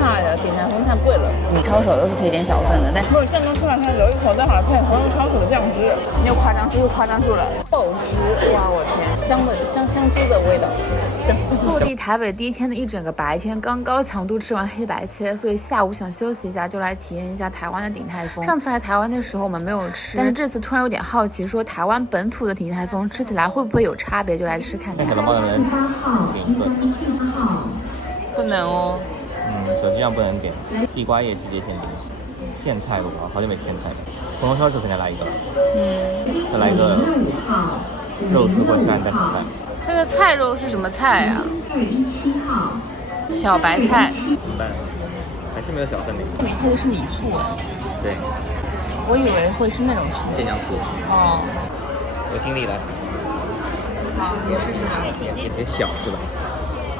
上海的鼎泰丰太贵了，米抄手都是可以点小份的，但是正宗出来它留一口，待会儿配红油抄手的酱汁，没有夸张，这又夸张住了。爆汁，哇，我天，香猪的味道。落地台北第一天的一整个白天，刚高强度吃完黑白切，所以下午想休息一下，就来体验一下台湾的鼎泰丰。上次来台湾的时候我们没有吃，但是这次突然有点好奇，说台湾本土的鼎泰丰吃起来会不会有差别，就来吃看看。小笼包能不能点一份？不能哦。手机上不能点。地瓜叶季节限定，苋菜我好久没吃苋菜了。红油抄手肯定来一个了。再来一个肉丝或虾仁蛋炒饭。这个菜肉是什么菜啊？小白菜。怎么办？还是没有小份的。米配的是米醋啊。对。我以为会是那种醋。健酱醋。哦。我尽力了。好，你试试吧。也小是吧？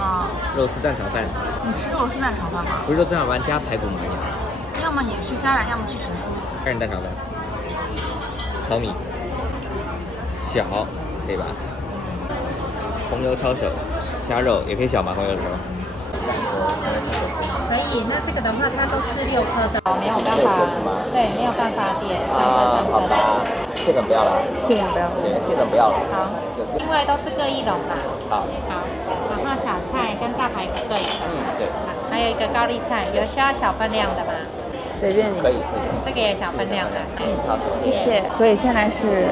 啊。肉丝蛋炒饭。你吃肉丝蛋炒饭吗？不是肉丝蛋炒饭加排骨吗？要么你吃虾仁，要么吃时蔬。虾仁蛋炒饭。炒米。小，可以吧？红油抄手，虾肉也可以小吗？红油抄。可以，那这个的话，它都吃6颗的，没有办法，对，没有办法点3颗好吧，蟹粉不要了，蟹粉不要，对，蟹粉不要了。好，另外都是各1笼吧。好，然后小菜跟大排骨各1个。对。还有一个高丽菜，有需要小分量的吗？随便你。可以。这个也小分量的。好，谢谢。所以现在是，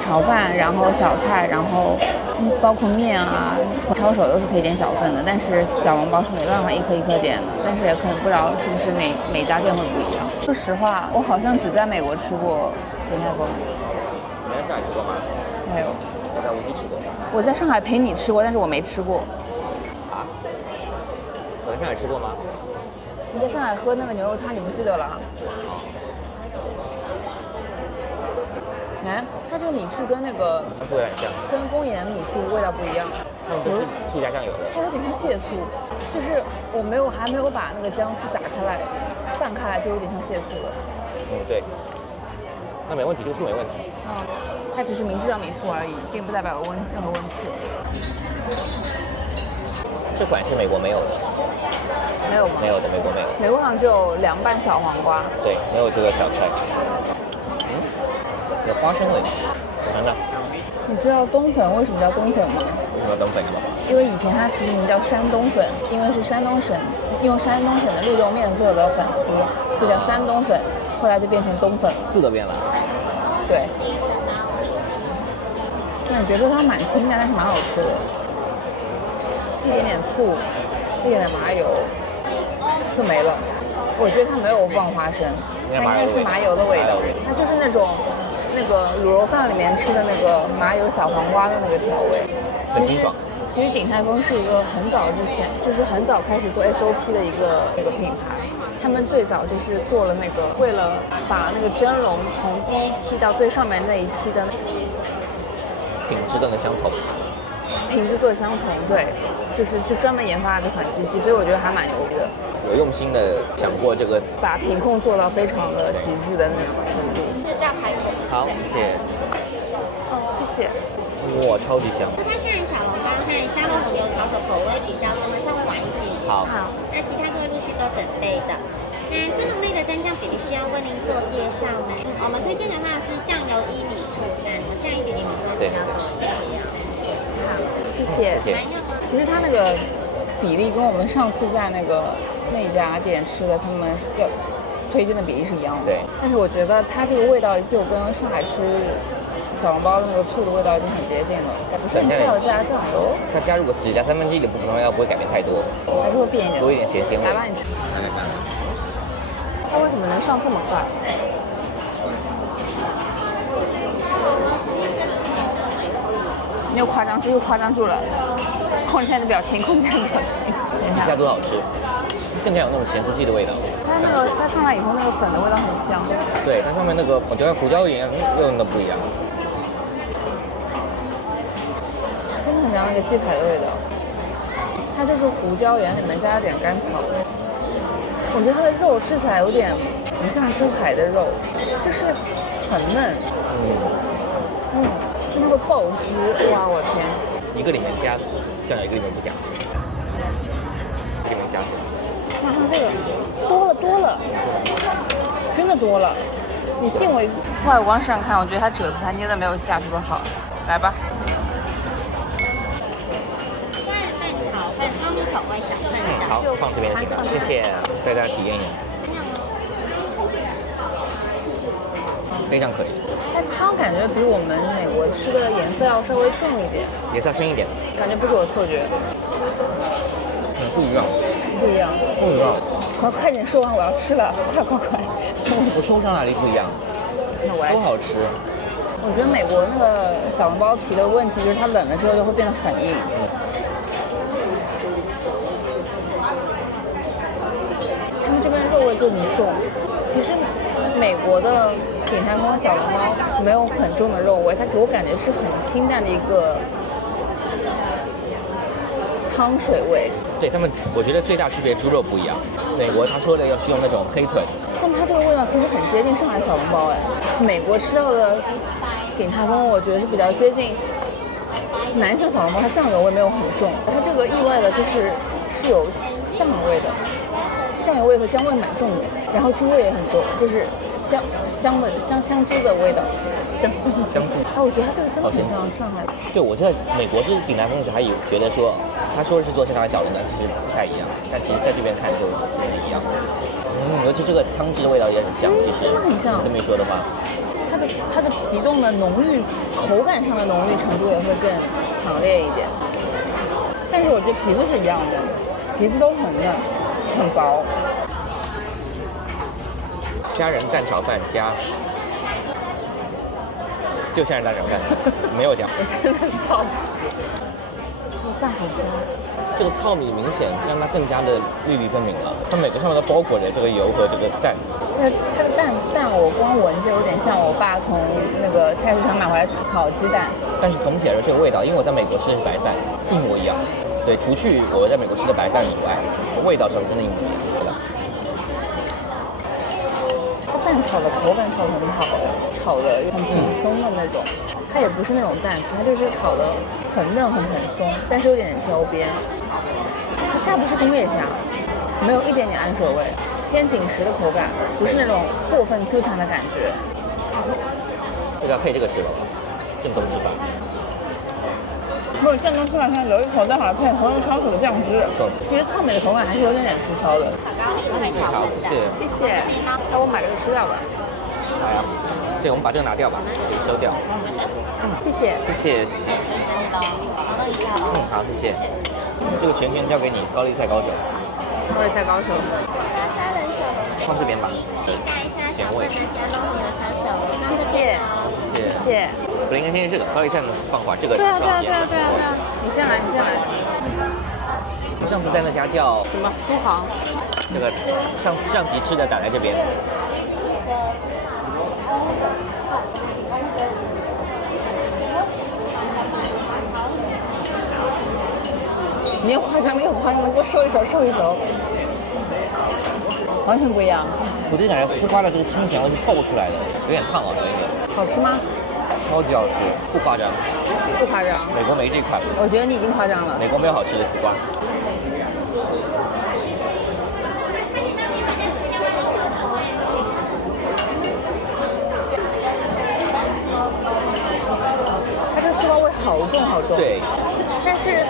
炒饭，然后小菜，然后包括面啊，抄手都是可以点小份的，但是小笼包是没办法一颗一颗点的，但是也可能不知道是不是每家店会不一样。说实话，我好像只在美国吃过鼎泰丰。你在上海吃过吗？没有。我在无锡吃过。我在上海陪你吃过，但是我没吃过。啊？我在上海吃过吗？你在上海喝那个牛肉汤，你不记得了？哎，它这个米醋跟那个醋有点像，跟公冶米醋味道不一样。它们都是醋加酱油的。它有点像蟹醋，就是还没有把那个姜丝打开来拌开来，就有点像蟹醋了。对。那没问题，这个醋没问题。它只是名字叫米醋而已，并不代表有任何问题。这款是美国没有的。没有吗？没有的，美国没有。美国好像只有凉拌小黄瓜。对，没有这个小菜。有花生味，我尝尝。你知道冬粉为什么叫冬粉吗？为什么冬粉呢？因为以前它其实名叫山东粉，因为是山东省用山东省的绿豆面做的粉丝，就叫山东粉，后来就变成冬粉了。字都变了。对。那你觉得它蛮清淡，但是蛮好吃的。一点点醋，一点点麻油，就没了。我觉得它没有放花生，它应该是麻油的味道。它就是那种那个卤肉饭里面吃的那个麻油小黄瓜的那个调味，很清爽。其实鼎泰丰是一个很早之前，就是很早开始做 SOP 的一个品牌。他们最早就是做了那个，为了把那个蒸笼从第一期到最上面那一期的品质更相同。品质各相同，对，就专门研发了这款机器，所以我觉得还蛮牛逼的。有用心的想过这个，把品控做到非常的极致的那种程度。是炸排骨。好，谢谢。谢谢。哇，超级香。它虾仁小笼包和虾肉红油抄手口味比较重，稍微晚一点。好。那其他各位陆续都准备的。那这笼内的蘸酱比例需要为您做介绍呢。我们推荐的话是酱油1，米醋3，我加一点点米醋比较多。谢谢。其实它那个比例跟我们上次在那家店吃的他们要推荐的比例是一样的。对。但是我觉得它这个味道就跟上海吃小笼包的那个醋的味道已经很接近了。但是要加酱油。它加如果只加1/3的部分的话，要不会改变太多。还是会变一点。多一点咸鲜味。来吧，你吃。来。它为什么能上这么快？没有夸张，这又夸张住了。控制一下你的表情，控制一下你的表情。一下多好吃，更加有那种咸酥鸡的味道。它上来以后那个粉的味道很香。对，它上面那个我觉得胡椒盐又用的不一样。真的很像那个鸡排的味道。它就是胡椒盐里面加了点甘草。我觉得它的肉吃起来有点不像猪排的肉，就是很嫩。它会爆汁，哇，我天！一个里面加酱油，一个里面不加。这里面加。那它多了，真的多了。你信我？外观上看，我觉得它褶子它捏的没有下厨好。来吧。虾仁蛋炒饭，糙米口味小份的。好，放这边就行了，谢谢，带大家体验一下。非常可以，但汤感觉比我们美国吃的颜色要稍微重一点，颜色深一点，感觉不是我错觉。不一样，不一样，不一样。快点说完，我要吃了，快！我说不上哪里不一样，那我来都好吃。我觉得美国那个小笼包皮的问题就是它冷了之后就会变得很硬。他们这边肉味更重，其实美国的鼎泰丰小笼包没有很重的肉味，它给我感觉是很清淡的一个汤水味。对他们，我觉得最大区别猪肉不一样。美国他说的要是用那种黑豚，但它这个味道其实很接近上海小笼包哎。美国吃到的鼎泰丰，我觉得是比较接近南翔小笼包，它酱油味没有很重，它这个意外的是有酱油味的，酱油味和姜味蛮重的，然后猪味也很重，就是香猪的味道。香猪，我觉得它这个真的很像上海。对，我在美国是鼎泰丰时还有觉得说，他说是做上海小笼的，其实不太一样，但其实在这边看就其实一样。尤其这个汤汁的味道也很像，其实真的很像。这么一说的话，它的皮冻的浓郁，口感上的浓郁程度也会更强烈一点。但是我觉得皮子是一样的，皮子都很嫩，很薄。虾仁蛋炒饭加。就虾仁蛋炒饭，没有酱。我真的笑死。蛋好香。这个糙米明显让它更加的粒粒分明了，它每个上面都包裹着这个油和这个蛋。它的蛋我光闻就有点像我爸从那个菜市场买回来炒鸡蛋。但是总体来说，这个味道，因为我在美国吃的是白饭，一模一样。对，除去我在美国吃的白饭以外，味道上真的一模一样，对吧？蛋炒的口感炒得很好，炒的很蓬松的那种，它也不是那种蛋丝，它就是炒的很嫩很蓬松，但是有点焦边。它虾不是工业虾，没有一点点氨水味，偏紧实的口感，不是那种过分 Q 弹的感觉。这个要配这个吃了，正宗吃法。不是正宗吃法，像有一口，再好配红油抄手的酱汁。其实糙米的口感还是有点粗糙的。好，谢谢。谢谢。那我把这个吃掉吧。来呀，对，我们把这个拿掉吧，这个收掉。谢谢。谢谢。好，谢谢。这个全权交给你，高丽菜高手。高丽菜高手。虾仁小笼放这边吧。咸味。谢谢。谢谢。本来应该先是这个高丽菜呢，放会儿这个。对啊。你先来。我上次在那家叫什么苏杭，这个上集吃的打在这边。你有夸张的，给我收一手，完全不一样。我就感觉丝瓜的这个清甜味是爆出来的，有点烫啊，有一点。好吃吗？超级好吃，不夸张。不夸张。美国没这款。我觉得你已经夸张了。美国没有好吃的丝瓜。它这丝瓜味好重。对。但是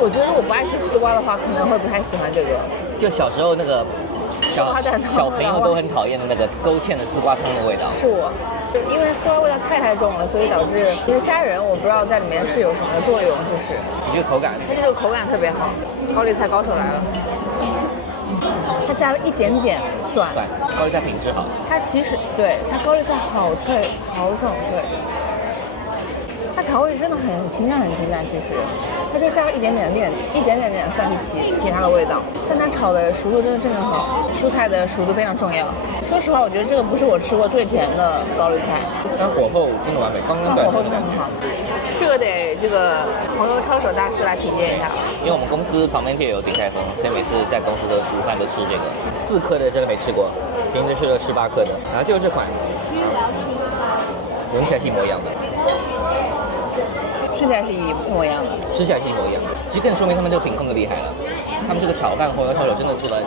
我觉得如果不爱吃丝瓜的话，可能会不太喜欢这个。就小时候那个小朋友都很讨厌的那个勾芡的丝瓜汤的味道。是我，因为丝瓜味道太重了，所以导致其实虾仁我不知道在里面是有什么作用，就是你这个口感，它这个口感特别好。高丽菜高手来了，它加了一点点蒜，高丽菜品质好。它其实对它高丽菜好脆，好爽脆。它调味真的很清淡，其实它就加了一点点蒜去提它的味道，但它炒的熟度真的正好，蔬菜的熟度非常重要。说实话，我觉得这个不是我吃过最甜的高丽菜，但火候真的完美，刚刚对。火候真的很好，这个得这个红油抄手大师来品鉴一下。因为我们公司旁边就有鼎泰丰，所以每次在公司的午饭都吃这个。4颗的真的没吃过，平时吃了18颗的，然后就是这款，闻起来是一模一样的。吃起来是一模一样的，吃起来是一模一样的。其实更说明他们这个品控的厉害了，他们这个炒饭红油抄手真的做的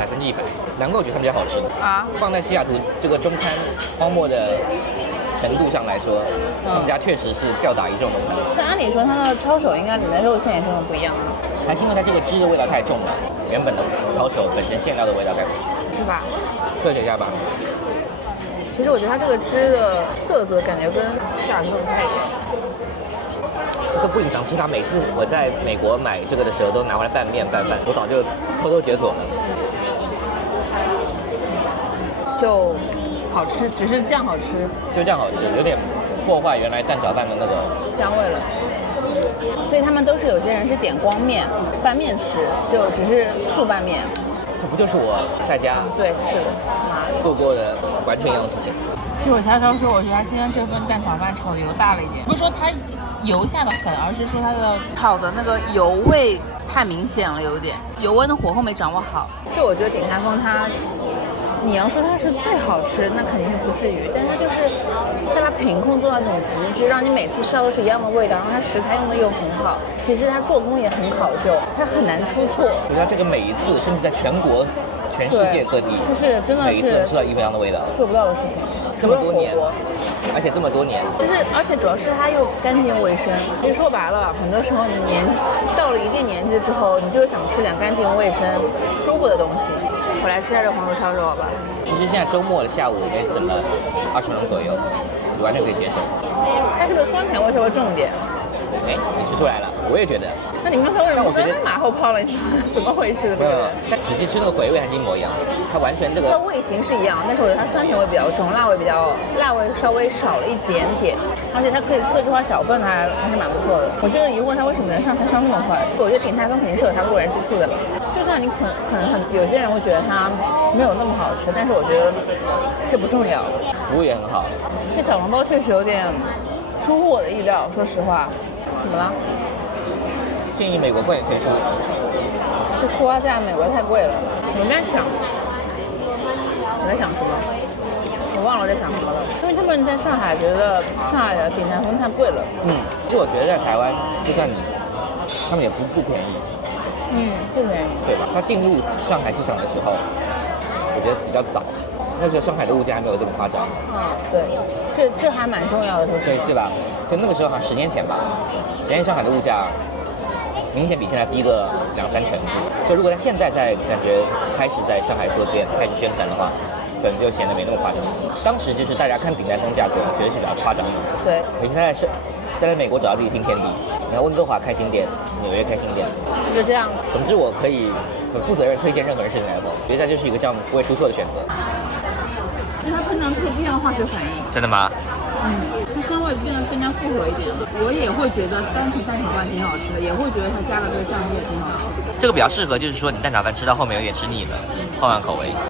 海参鸡排，难怪我觉得他们家好吃啊。放在西雅图这个中餐荒漠的程度上来说，他们家确实是吊打一众中餐。但按理说，它的抄手应该里面肉馅也是很不一样的，还是因为它这个汁的味道太重了，原本的抄手本身馅料的味道太重，是吧？特写一下吧。其实我觉得它这个汁的色泽感觉跟西雅图不太一样。这个不隐藏，其实他每次我在美国买这个的时候都拿回来拌面拌饭，我早就偷偷解锁了。就好吃，只是这样好吃，就这样好吃，有点破坏原来蛋炒饭的那个香味了。所以他们都是有些人是点光面拌面吃，就只是素拌面。这不就是我在家对，是的，做过的完全一样的事情。其实我悄悄说，我觉得他今天这份蛋炒饭炒的油大了一点，不是说它油下的很，而是说它的炒的那个油味太明显了，有点油温的火候没掌握好。就我觉得鼎泰丰它，你要说它是最好吃，那肯定是不至于，但是就是在它品控做到这种极致，让你每次吃到都是一样的味道，然后它食材用的又很好，其实它做工也很考究，它很难出错。我觉得这个每一次，甚至在全国、全世界各地，就是真的每一次是吃到一模一样的味道，做不到的事情。这么多年，而且这么多年，就是而且主要是它又干净卫生。其实说白了，很多时候你到了一定年纪之后，你就是想吃点干净卫生、舒服的东西。我来吃一下这黄油抄手，好吧？其实现在周末的下午也只了20分钟左右，你完全可以接受。它这个酸甜味稍微重一点。哎，你吃出来了，我也觉得。那你刚才为什么说马后炮了？怎么回事？这个？但仔细吃那个回味还是一模一样，它完全这个。它的味型是一样，但是我觉得它酸甜味比较重，辣味稍微少了一点点，而且它可以客制化小份，还是蛮不错的。我就是疑惑它为什么能上菜上这么快。我觉得鼎泰丰肯定是有它过人之处的，就算你可能有些人会觉得它没有那么好吃，但是我觉得这不重要。服务也很好。这小笼包确实有点出乎我的意料，说实话。怎么了？建议美国贵也可以上。这丝袜在美国太贵了。我在想什么？我忘了我在想什么了。因为他们在上海觉得上海的鼎泰丰太贵了。就我觉得在台湾，就算他们也不便宜。不便宜。对吧？他进入上海市场的时候，我觉得比较早。那时候上海的物价还没有这么夸张。对，这还蛮重要的，对吧？就那个时候好像10年前吧，10年上海的物价明显比现在低个2-3成。就如果他现在感觉开始在上海做店，开始宣传的话，可能就显得没那么夸张。当时就是大家看鼎泰丰价格，觉得是比较夸张的。对，而且他在美国找到自己新天地，你看温哥华开新店，纽约开新店，就这样。总之，我可以很负责任推荐任何人吃鼎泰丰，觉得它就是一个这样不会出错的选择。就它碰上特别的化学反应。真的吗？它香味变得更加复合一点。我也会觉得单纯蛋炒饭挺好吃的，也会觉得它加了这个酱汁也挺好吃的。这个比较适合，就是说你蛋炒饭吃到后面有点吃腻了，换换口味。